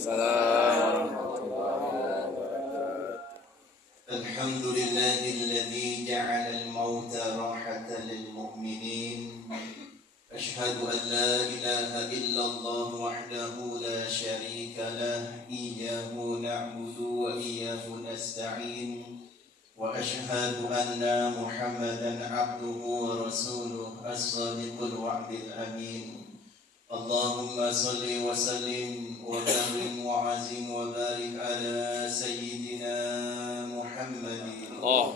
Waalaikumsalam warahmatullahi wabarakatuh. Alhamdulillahilladzi ja'ala al-mauta rahatan lil mu'minin. Ashhadu an la ilaha illallah wahdahu la syarika lah. Iyyahu na'budu wa iyyahu nasta'in. Wa ashhadu anna Muhammadan 'abduhu wa rasuluh as-sadiqul wa'dil amin. Allahumma salli wa sallim wa karim wa azim wa barik ala sayyidina Muhammadin wa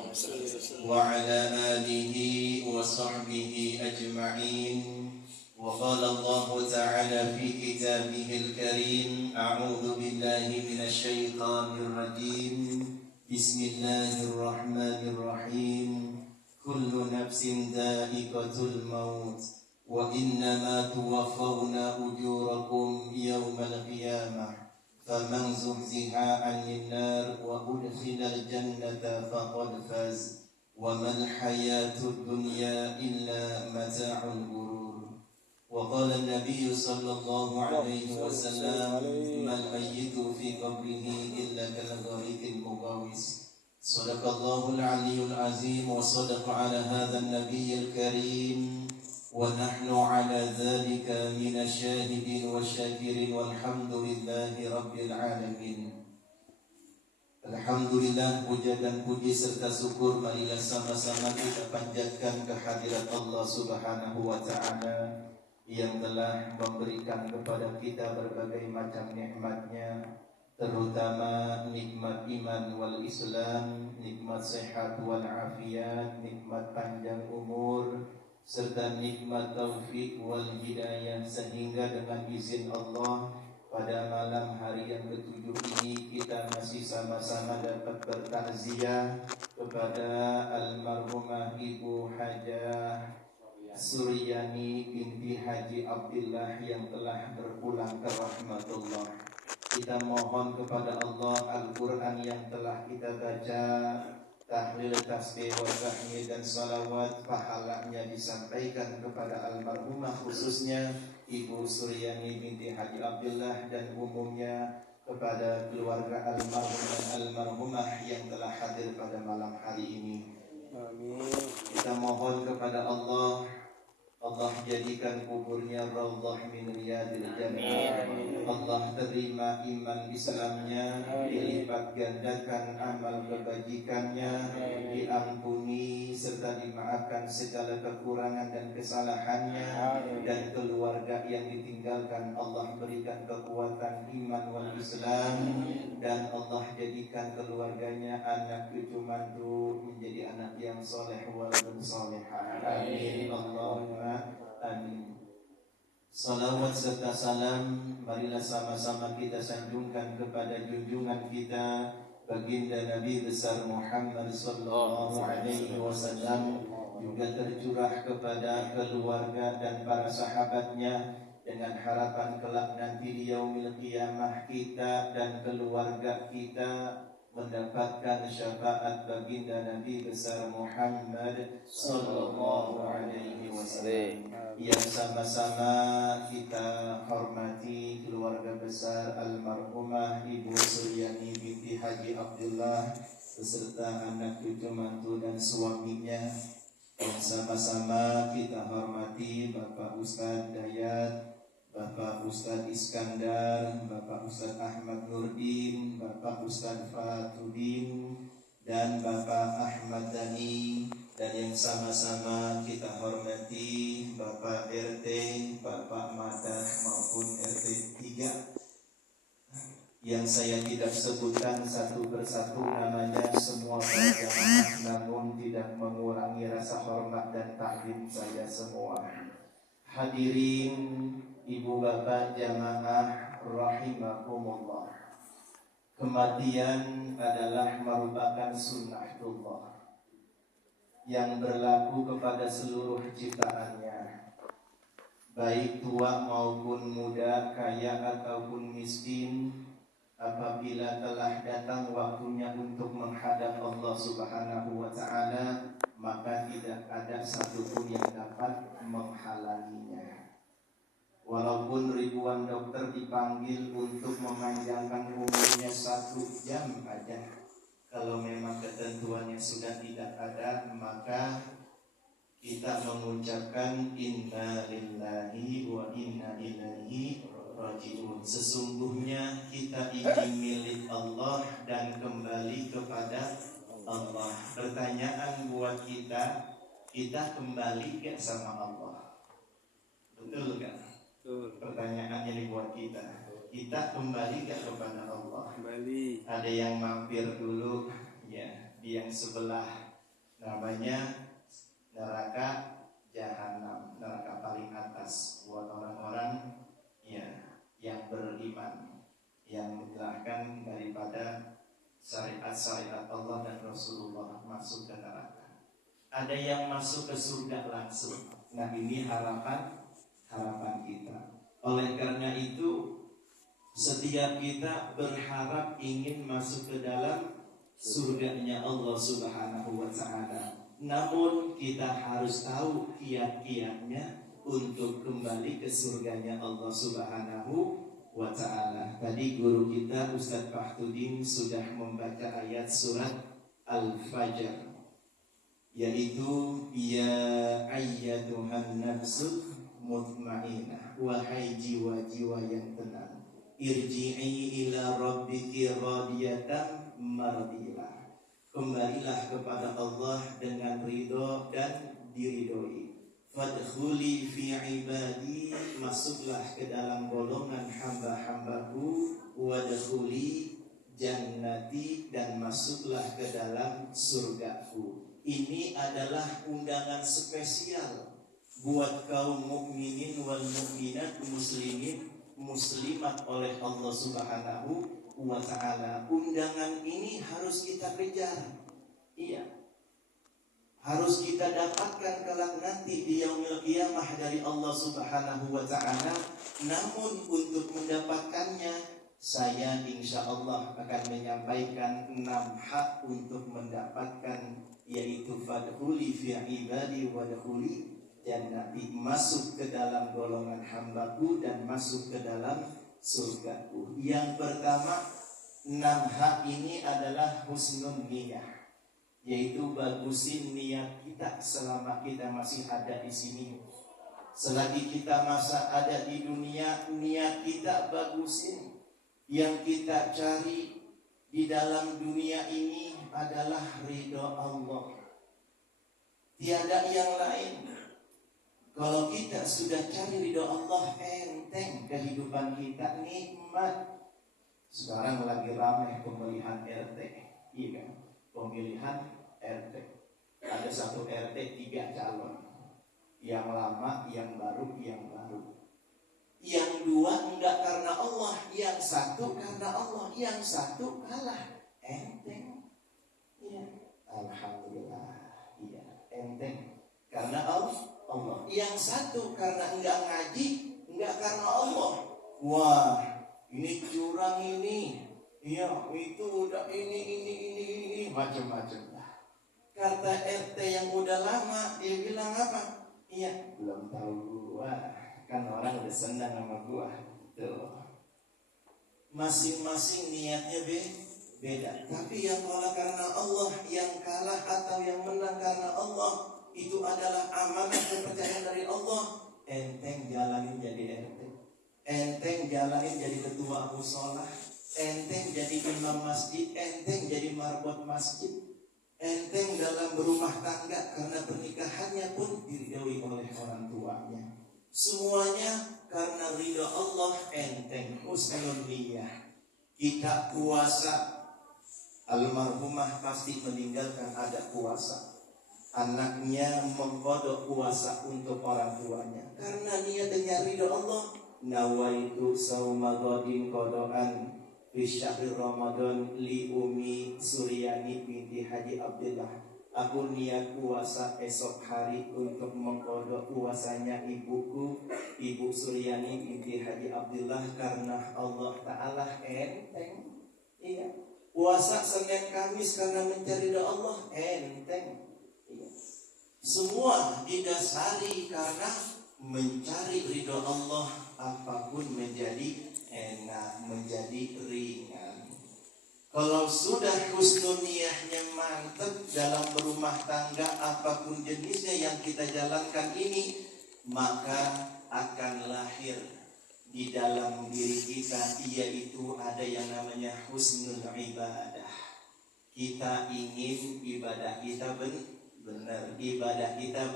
ala alihi wa sahbihi ajma'in. Wa qala Allah ta'ala fi kitabihil karim, a'udhu billahi minasy syaithanir rajim. Bismillahirrahmanirrahim. Kullu nafsin dha'iqatul maut wa innama tuwaffawna ujurakum yawmal qiyamah faman zuhziha 'anil nar wa udkhilal jannata faqad faz wa mal hayatud dunya illa mata'ul ghurur. Wa qala an-nabiy sallallahu alaihi wasallam, mal mayyitu fi qabrihi illa kal ghariqil mughawis. Sadaqallahul 'aliyyul 'azim wa sadaqa 'ala hadzal nabiyyil karim. ونحن على ذلك من الشاهدين والشاكرين والحمد لله رب العالمين. Alhamdulillah, puja dan puji serta syukur marilah sama-sama kita panjatkan kehadirat Allah Subhanahu wa Ta'ala yang telah memberikan kepada kita berbagai macam nikmat-Nya, terutama nikmat iman wal Islam, nikmat sehat wal afiat, nikmat panjang umur, serta nikmat taufik wal hidayah, sehingga dengan izin Allah pada malam hari yang ke-7 ini kita masih sama-sama dapat bertakziah kepada almarhumah Ibu Hajah Suryani binti Haji Abdillah yang telah berpulang ke rahmatullah. Kita mohon kepada Allah Al-Quran yang telah kita baca, tahlil, tasbih, wa tahmid dan salawat, pahalanya disampaikan kepada almarhumah, khususnya Ibu Suryani binti Haji Abdullah, dan umumnya kepada keluarga almarhum dan almarhumah yang telah hadir pada malam hari ini. Amin. Kita mohon kepada Allah jadikan kuburnya raudhah min riyadil jannah. Allah terima iman Islamnya, dilipat gandakan amal kebajikannya, diampuni serta dimaafkan segala kekurangan dan kesalahannya, dan keluarga yang ditinggalkan Allah berikan kekuatan iman wal Islam, dan Allah jadikan keluarganya anak cucu mantu menjadi anak yang soleh wal salihah. Amin Allahumma amin. Salawat serta salam marilah sama-sama kita sanjungkan kepada junjungan kita baginda Nabi besar Muhammad sallallahu alaihi wasallam, juga tercurah kepada keluarga dan para sahabatnya, dengan harapan kelak nanti di yaumil qiyamah kita dan keluarga kita mendapatkan syafaat baginda Nabi besar Muhammad sallallahu alaihi wasallam. Yang sama-sama kita hormati keluarga besar almarhumah Ibu Suryani binti Haji Abdullah beserta anak cucu mantu dan suaminya. Yang sama-sama kita hormati Bapak Ustadz Dayat, Bapak Ustadz Iskandar, Bapak Ustadz Ahmad Nurdin, Bapak Ustadz Fatudin, dan Bapak Ahmad Dhani. Dan yang sama-sama kita hormati Bapak RT, Bapak Madah maupun RT 3 yang saya tidak sebutkan satu persatu namanya semua berjamaah, namun tidak mengurangi rasa hormat dan takdim saya semua. Hadirin ibu bapak jamaah rahimakumullah, kematian adalah merupakan sunnatullah yang berlaku kepada seluruh ciptaannya, baik tua maupun muda, kaya ataupun miskin. Apabila telah datang waktunya untuk menghadap Allah Subhanahu wa Ta'ala, maka tidak ada satupun yang dapat menghalanginya. Walaupun ribuan dokter dipanggil untuk memanjangkan umurnya 1 jam aja, kalau memang ketentuannya sudah tidak ada, maka kita mengucapkan inna lillahi wa inna ilaihi raji'un. Sesungguhnya kita ini milik Allah dan kembali kepada Allah. Pertanyaan buat kita kembali ke sama Allah? Betul kan? Betul. Pertanyaan ini buat kita kembali ke kepada Allah. Kembali. Ada yang mampir dulu, ya, di yang sebelah, namanya neraka jahanam, neraka paling atas buat orang-orang ya yang beriman, yang menjalankan daripada syariat-syariat Allah dan Rasulullah, masuk ke neraka. Ada yang masuk ke surga langsung. Nah, ini harapan kita. Oleh karena itu, setiap kita berharap ingin masuk ke dalam surganya Allah Subhanahu wa ta'ala. Namun kita harus tahu kiat-kiatnya untuk kembali ke surganya Allah Subhanahu wa ta'ala. Tadi guru kita Ustaz Fahdudin sudah membaca ayat surat Al-Fajr, yaitu ya ayyatuhan nafsul mutmainnah, wahai jiwa-jiwa yang tenang, irji'i ila rabbiki radiyatan mardiyah, kembalilah kepada Allah dengan ridho dan diridhoi. Fadkhuli fi ibadi, masuklah ke dalam golongan hamba-hambaku. Wadkhuli jannati, dan masuklah ke dalam surgaku. Ini adalah undangan spesial buat kaum mukminin wal mukminat, muslimin muslimat oleh Allah Subhanahu wa ta'ala. Undangan ini harus kita kejar. Iya, harus kita dapatkan kelak nanti di yaumil qiyamah dari Allah Subhanahu wa ta'ala. Namun untuk mendapatkannya, saya insya Allah akan menyampaikan 6 hak untuk mendapatkan, yaitu fadkhuli fi ibadi wadkhuli jannati, masuk ke dalam golongan hambaku dan masuk ke dalam surgaku. Yang pertama, 6 hak ini adalah husnul niyah, yaitu bagusin niat kita selama kita masih ada di sini. Selagi kita masa ada di dunia, niat kita bagusin. Yang kita cari di dalam dunia ini adalah ridho Allah, tiada yang lain. Kalau kita sudah cari ridho Allah, enteng kehidupan kita, nikmat. Sekarang lagi ramai pemilihan RT, iya kan? Pemilihan RT. Ada 1 RT 3 calon. Yang lama, yang baru, yang baru. Yang 2 enggak karena Allah, yang 1 karena Allah, yang 1 kalah. Enteng. Iya. Alhamdulillah. Iya, enteng. Karena Allah. Yang 1 karena enggak ngaji, enggak karena Allah. Wah, ini curang ini. Iya, itu udah ini macam-macam lah. Kata RT yang udah lama, dia bilang apa? Iya, belum tahu gua. Kan orang udah senang sama gua. Tuh. Masing-masing niatnya beda. Tapi yang kalah karena Allah, yang kalah atau yang menang karena Allah, itu adalah amanah kepercayaan dari Allah. Enteng jalanin jadi RT, enteng jalanin jadi ketua mushola, enteng jadi imam masjid, enteng jadi marbot masjid, enteng dalam berumah tangga karena pernikahannya pun diridhoi oleh orang tuanya. Semuanya karena ridha Allah, enteng, husnul niyah. Kita puasa, almarhumah pasti meninggalkan ada puasa. Anaknya mengkodok puasa untuk orang tuanya karena niatnya ridho Allah. Nawaitu sauma ghadin qodoan fi syahri Ramadan li Umi Suryani binti Haji Abdullah. Aku niat puasa esok hari untuk mengkodok puasanya ibuku, Ibu Suryani binti Haji Abdullah, karena Allah Ta'ala enteng. Iya, puasa Senin Kamis karena mencari ridho Allah, enteng. Semua didasari karena mencari ridho Allah, apapun menjadi enak, menjadi ringan. Kalau sudah husnul niyahnya mantap dalam berumah tangga, apapun jenisnya yang kita jalankan ini, maka akan lahir di dalam diri kita, yaitu ada yang namanya husnul ibadah. Kita ingin ibadah kita benar, ibadah kita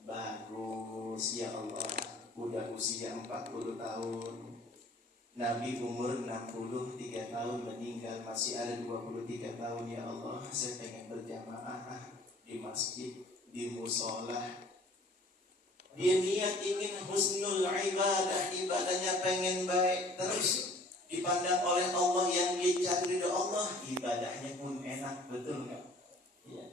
bagus. Ya Allah, udah usia 40 tahun, Nabi umur 63 tahun meninggal, masih ada 23 tahun. Ya Allah, saya pengen berjamaah di masjid, di musola. Dia niat ingin husnul ibadah, ibadahnya pengen baik, terus dipandang oleh Allah yang dia cari ridho Allah, ibadahnya pun enak, betul nggak? Ya.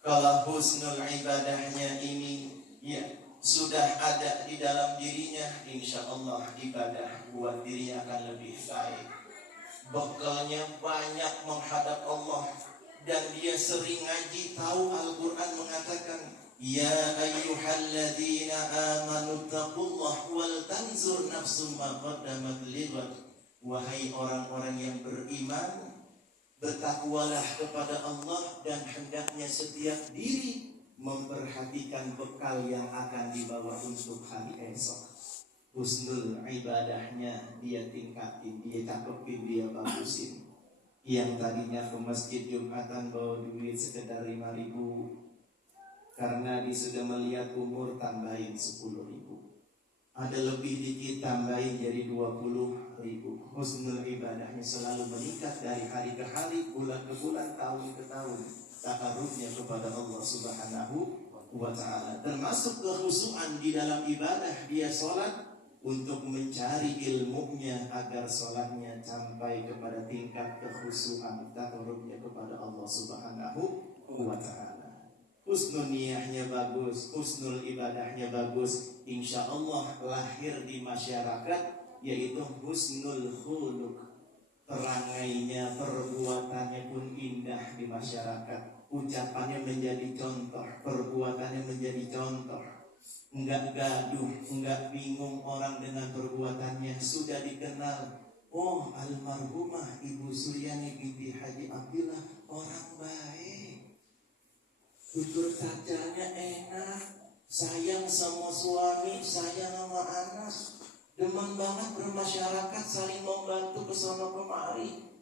Kalau husnul ibadahnya ini ya sudah ada di dalam dirinya, insya Allah ibadah buat dirinya akan lebih baik. Bekalnya banyak menghadap Allah, dan dia sering ngaji, tahu Al-Quran mengatakan, ya ayyuhalladzina amanu taqullah wal tanzur nafsum ma qaddamat lighad. Wahai orang-orang yang beriman, bertakwalah kepada Allah, dan hendaknya setiap diri memperhatikan bekal yang akan dibawa untuk hari esok. Husnul ibadahnya dia tingkatin, dia cakepin, dia bagusin. Yang tadinya ke masjid Jumatan bawa duit sekedar 5.000, karena dia sudah melihat umur, tambahin 10.000. Ada lebih dikit, tambahin jadi 20.000. Husnul ibadahnya selalu meningkat dari hari ke hari, bulan ke bulan, tahun ke tahun. Takarubnya kepada Allah Subhanahu wa ta'ala. Termasuk kehusuan di dalam ibadah. Dia sholat untuk mencari ilmunya agar sholatnya sampai kepada tingkat kehusuan, takarubnya kepada Allah Subhanahu wa ta'ala. Husnul niyahnya bagus, husnul ibadahnya bagus, insya Allah lahir di masyarakat, yaitu husnul khuluq. Perangainya, perbuatannya pun indah di masyarakat. Ucapannya menjadi contoh, perbuatannya menjadi contoh. Enggak gaduh, enggak bingung orang dengan perbuatannya. Sudah dikenal, oh almarhumah Ibu Suryani binti Haji Abdillah orang baik, tutur katanya enak, sayang sama suami, sayang sama anak, demen banget bermasyarakat, saling membantu kesana kemari.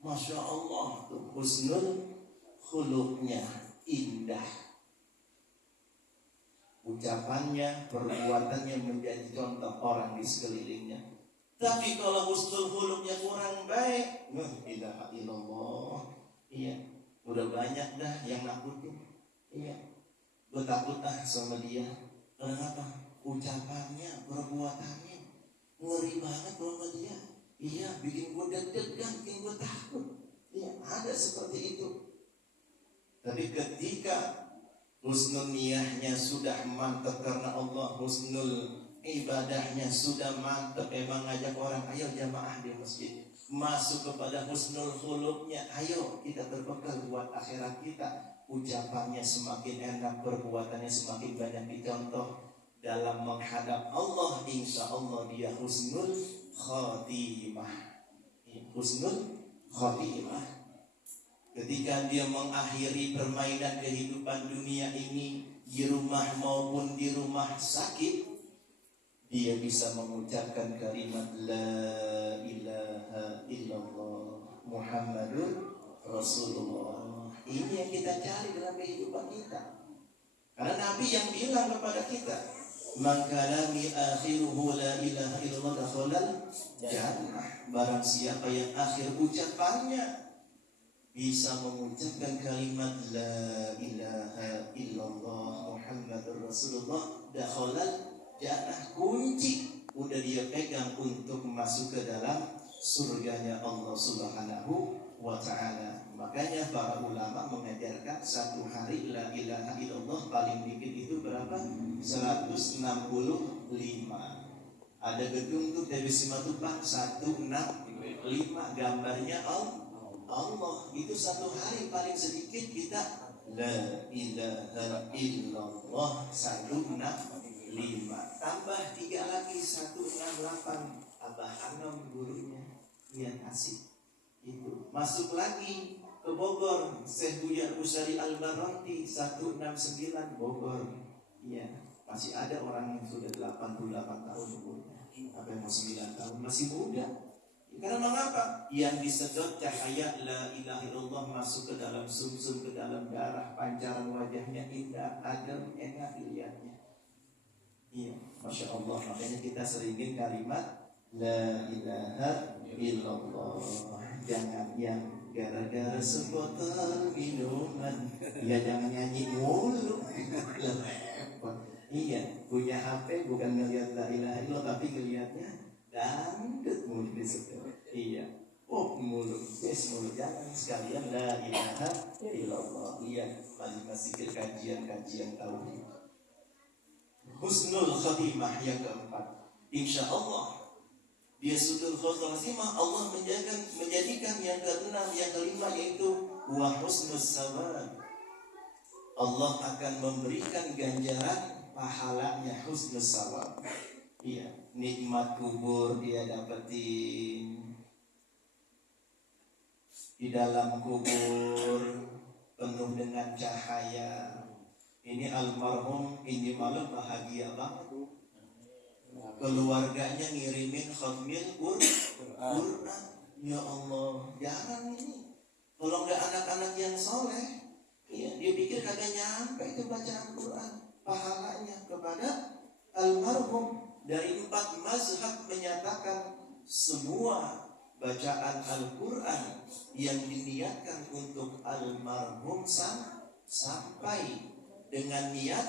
Masya Allah, tuh husnul khuluqnya indah, ucapannya, perbuatannya menjadi contoh orang di sekelilingnya. Tapi kalau husnul khuluqnya kurang baik, la ilaha illallah, iya, udah banyak dah yang nakutin. Iya, gue takut sama dia. Kenapa? Ucapannya, perbuatannya ngeri banget sama dia. Iya, bikin gue deg-degan, bikin gue takut. Iya, ada seperti itu. Tapi ketika husnul niyahnya sudah mantap karena Allah, husnul ibadahnya sudah mantap, emang ngajak orang, ayo jamaah di masjid, masuk kepada husnul khuluqnya, ayo kita berbekal buat akhirat kita. Ucapannya semakin enak, perbuatannya semakin banyak dicontoh dalam menghadap Allah, insya Allah dia husnul khotimah. Husnul khotimah. Ketika dia mengakhiri permainan kehidupan dunia ini, di rumah maupun di rumah sakit, dia bisa mengucapkan kalimat la ilaha illallah Muhammadur Rasulullah. Ini yang kita cari dalam kehidupan kita. Karena Nabi yang bilang kepada kita, man kalami akhiruhu la ilaha illallah dakhalal jannah. Barang siapa yang akhir ucapannya bisa mengucapkan kalimat la ilaha illallah Muhammadur Rasulullah, dakhalal jannah, kunci udah dia pegang untuk masuk ke dalam surganya Allah Subhanahu wa ta'ala. Makanya para ulama mengajarkan satu hari la ilaha illallah paling dikit itu berapa? 165. Ada gedung tuh TV Simatupang 165, gambarnya Allah. Itu satu hari paling sedikit kita la ilaha illallah 165. 5. Tambah 3 lagi 168. Abah Anom gurunya yang asik itu. Masuk lagi ke Bogor, Syekh Buya Usari Al-Baranti 169 Bogor. Iya, masih ada orang yang sudah 88 tahun umurnya. Apa yang mau 9 tahun masih muda. Karena mengapa? Yang disedot cahaya la ilaha illallah masuk ke dalam sumsum, ke dalam darah, pancaran wajahnya indah, adem, enak dilihatnya. Iya, Masya Allah. Makanya kita seringin kalimat la ilaha illallah. Jangan yang gara-gara sebotol minuman, ya jangan nyanyi mulu. Iya, punya HP bukan ngelihat la ilaha illallah, tapi ngelihatnya dangdut mulu di situ. Iya, mulut, mulut, jangan sekalian la ilaha illallah. Iya, masih kajian tauhid. Husnul khatimah yang keempat, insya Allah dia sudul khotimah, Allah menjadikan yang keenam, yang kelima yaitu wa husnus sawab. Allah akan memberikan ganjaran pahalanya husnus sawab. Iya, nikmat kubur dia dapetin. Di dalam kubur penuh dengan cahaya. Ini almarhum ini malam bahagia banget. Keluarganya ngirimin khatmil Quran. Ya Allah, jarang ini. Kalau nggak anak-anak yang soleh, ya, dia pikir kagak nyampe itu bacaan Quran. Pahalanya kepada almarhum. Dari 4 mazhab menyatakan semua bacaan Al-Quran yang diniatkan untuk almarhum sampai dengan niat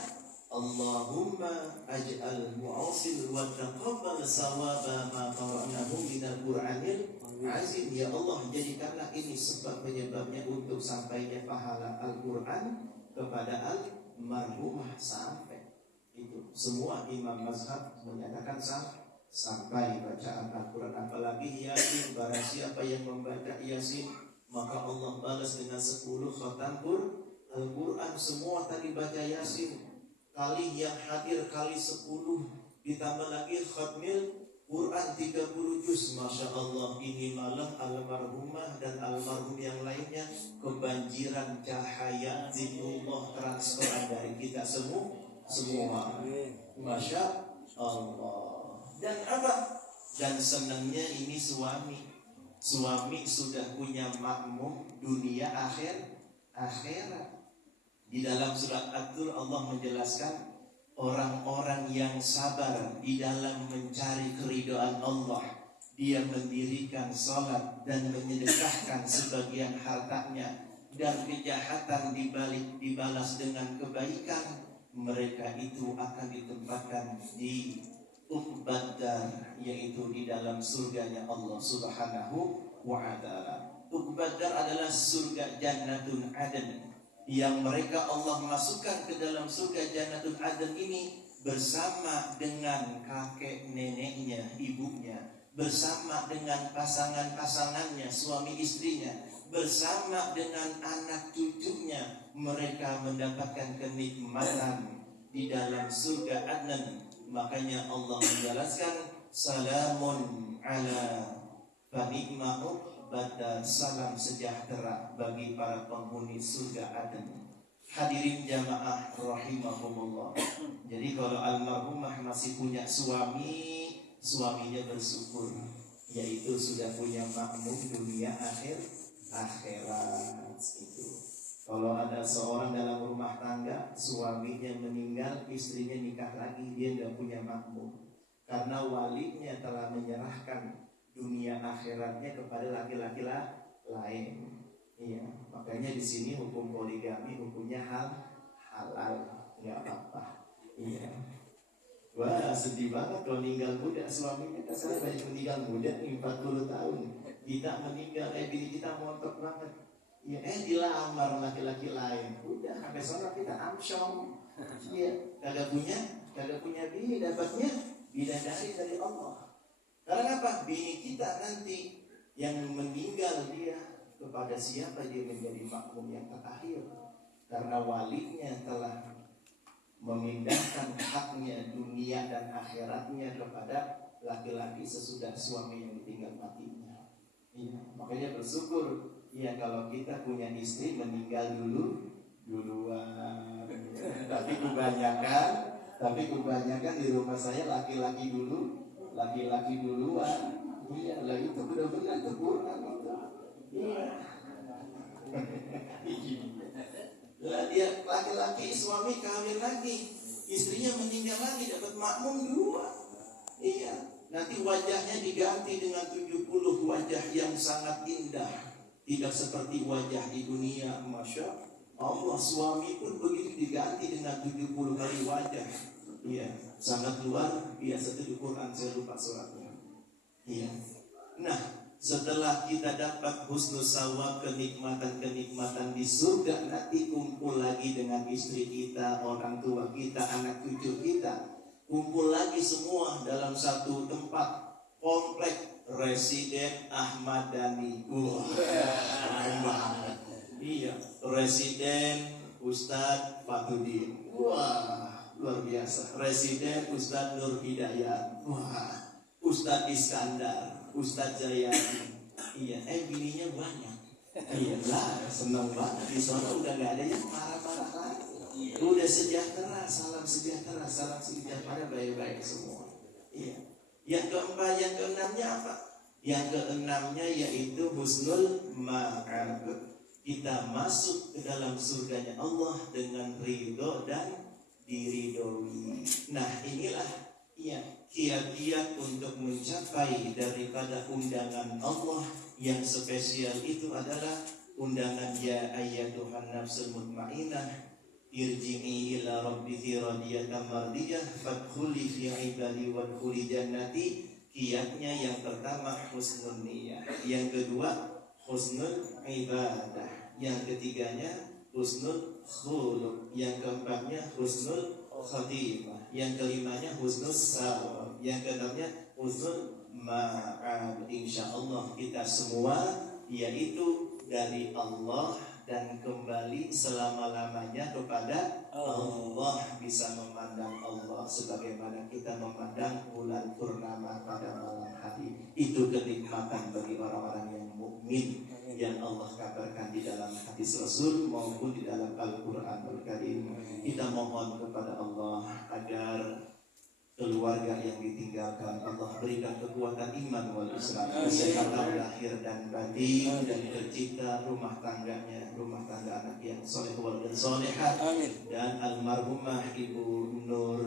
Allahumma aj'al mu'asil wa taqabbal sawaba ma qara'nahu minal Qur'anil azim. Ya Allah, jadikanlah ini sebab penyebabnya untuk sampainya pahala Al-Quran kepada almarhumah sampai. Itu semua imam mazhab menyatakan sampai bacaan Al-Quran. Apalagi Yasin, barang siapa yang membaca Yasin maka Allah balas dengan 10 khatam Al-Quran. Semua tadi baca Yasin, kali yang hadir kali 10, ditambah lagi khatmil Quran 30 juz. Masya Allah, ini malam almarhumah dan almarhum yang lainnya kebanjiran cahaya zikrullah transferan dari kita semua. Masya Allah. Dan apa? Dan senangnya ini suami sudah punya makmum dunia akhirat. Di dalam surat At-Tur Allah menjelaskan orang-orang yang sabar di dalam mencari keridhaan Allah. Dia mendirikan salat dan menyedekahkan sebagian hartanya, dan kejahatan dibalas dengan kebaikan. Mereka itu akan ditempatkan di Uqbad Dar, yaitu di dalam surganya Allah Subhanahu wa ta'ala. Uqbad Dar adalah surga Jannatun Aden, yang mereka Allah masukkan ke dalam surga Jannatun Aden ini bersama dengan kakek neneknya, ibunya, bersama dengan pasangan-pasangannya, suami istrinya, bersama dengan anak cucunya. Mereka mendapatkan kenikmatan di dalam surga Adnan. Makanya Allah menjelaskan salamun ala fanikma uqbada, salam sejahtera bagi para penghuni surga Aden. Hadirin jamaah rahimahumullah. Jadi kalau almarhumah masih punya suaminya bersyukur, yaitu sudah punya makmum dunia akhirat itu. Kalau ada seorang dalam rumah tangga, suaminya meninggal, istrinya nikah lagi, dia tidak punya makmum, karena walinya telah menyerahkan dunia akhiratnya kepada laki-laki lain. Iya, makanya di sini hukum poligami hukumnya halal, nggak apa-apa. Iya. Wah, sedih banget kalau meninggal muda suaminya. Kasar banyak meninggal muda nih 40 tahun. Kita meninggal, bini kita montok banget. Ya, dilamar laki-laki lain. Udah, sampai sholat kita amsyong. Iya, kagak punya bini, dapatnya bidadari dari Allah. Karena apa? Bini kita nanti yang meninggal dia kepada siapa dia menjadi makmum yang terakhir, karena walinya telah memindahkan haknya dunia dan akhiratnya kepada laki-laki sesudah suami yang ditinggal matinya. Ya, makanya bersyukur ya kalau kita punya istri meninggal duluan. Tapi kebanyakan di rumah saya laki-laki duluan. Iya, lah itu benar-benar kekurangan itu. Iya. Lah dia laki-laki suami kawin lagi, istrinya meninggal lagi dapat makmum dua. Iya, nanti wajahnya diganti dengan 70 wajah yang sangat indah. Tidak seperti wajah di dunia, Masya Allah. Suami pun begitu diganti dengan 70 kali wajah. Iya, sangat luar biasa. Itu di Quran, saya lupa suratnya. Iya. Nah, setelah kita dapat husnul sawab, kenikmatan-kenikmatan di surga, nanti kumpul lagi dengan istri kita, orang tua kita, anak cucu kita. Kumpul lagi semua dalam satu tempat komplek Residen Ahmad Dhani. Wah, keren banget. Iya, Residen Ustadz Fahdudin. Wah, luar biasa. Residen Ustadz Nur Hidayat. Wah, Ustadz Iskandar, Ustadz Jayadi. Iya, bininya banyak. Iya lah, senang banget. Di sana udah gak ada yang marah-marah lagi. Udah sejahtera, salam sejahtera, baik-baik semua. Iya. Yang keempat, yang keenamnya apa? Yang keenamnya yaitu husnul ma'ab. Kita masuk ke dalam surganya Allah dengan ridho dan diridhoi. Nah, inilah ya kiat-kiat untuk mencapai daripada undangan Allah yang spesial itu adalah undangan ya ayyatuhan nafsul mutmainnah irji'i ila rabbiki radiyatan mardiyah fadkhuli fi ibadi wadkhuli jannati. Kiatnya yang pertama husnul niyah, yang kedua husnul ibadah, yang ketiganya husnul khuluq, yang keempatnya husnul khatimah, yang kelimanya husnul sawab, yang keenamnya husnul ma'ab. Insyaallah kita semua yaitu dari Allah dan kembali selama-lamanya kepada Allah, bisa memandang Allah sebagaimana kita memandang bulan purnama pada malam hari. Itu kenikmatan bagi orang-orang yang mukmin yang Allah kabarkan di dalam hadis Rasul maupun di dalam Al-Qur'anul Karim. Kita mohon kepada Allah agar keluarga yang ditinggalkan Allah berikan kekuatan iman wal Islam, kesehatan lahir dan batin, dan tercipta rumah tangga anak yang soleh wal dan solehah. Dan almarhumah Ibu Nur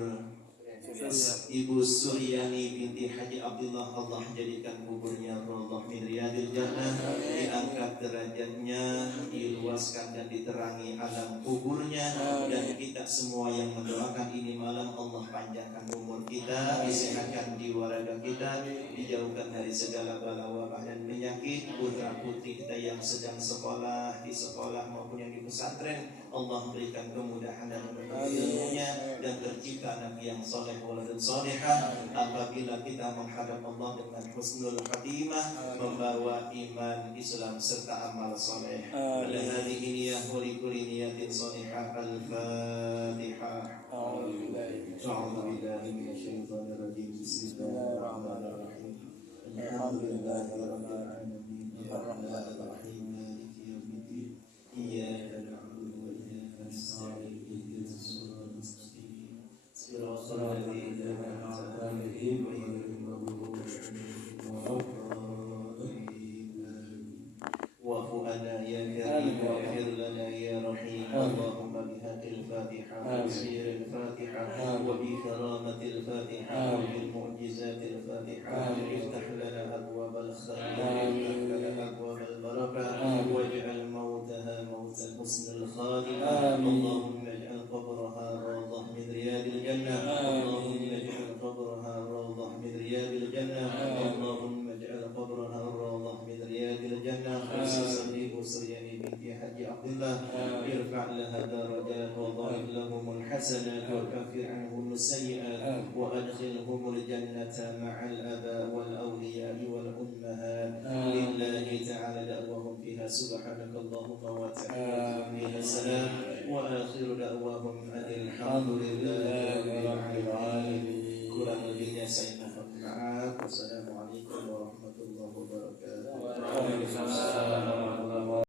Ibu Suryani binti Haji Abdullah, Allah jadikan kuburnya Raudhah min Riyadil Jannah, diangkat derajatnya, diluaskan dan diterangi alam kuburnya. Dan kita semua yang mendoakan ini malam, Allah panjangkan umur kita, disehatkan jiwa raga kita, dijauhkan dari segala bala wabah dan penyakit. Putra putri kita yang sedang sekolah di sekolah maupun yang di pesantren, Allah berikan kemudahan dan ilmunya, dan tercipta anak yang soleh dan solehah. Apabila kita menghadap Allah dengan husnul khatimah, membawa iman, Islam serta amal soleh. Hadhihi niyyah wa likulli niyatin solehah. Al-Fatihah. A'udzubillahi minasyaitonir rajim. Bismillahirrahmanirrahim. Alhamdulillahirabbil alamin. Arrahmanir rahim. Maliki yaumiddin. Iyyaka na'budu wa iyyaka nasta'in. Ihdinas siratal mustaqim. Siratal ladzina an'amta 'alaihim ghairil maghdubi 'alaihim waladdallin. Wa'fu 'anna ya karim waghfir lana ya rahim. Allahumma bihaqil Fatihah wa sirril Fatihah wa bi karamatil Fatihah wa bil mu'jizatil Fatihah iftah lana abwabal khair, iftah lana abwabal barakah, waj'al mautaha mautal husnil khatimah. Allahumma ij'al qabraha rawdah min riyadil jannah. Allahumma ij'al qabraha rawdah min riyadil jannah. Allahumma ij'al qabraha rawdah min riyadil jannah. Khususan Ibu Suryani binti Haji Abdullah, irfa' laha darajat wa dha'if lahumul hasanat wa kaffir anhum as-sayyi'at wa adkhilhumul jannata ma'al aba wal awliya wal ummahat. Lillahi ta'ala da'wahum fiha biha subhanakallahumma wa ta'ala salam wa akhiru da'wahum alhamdulillahi rabbil alamin. Kurang lebihnya saya mohon maaf. Wassalamualaikum warahmatullahi wabarakatuh. Waalaikumsalam.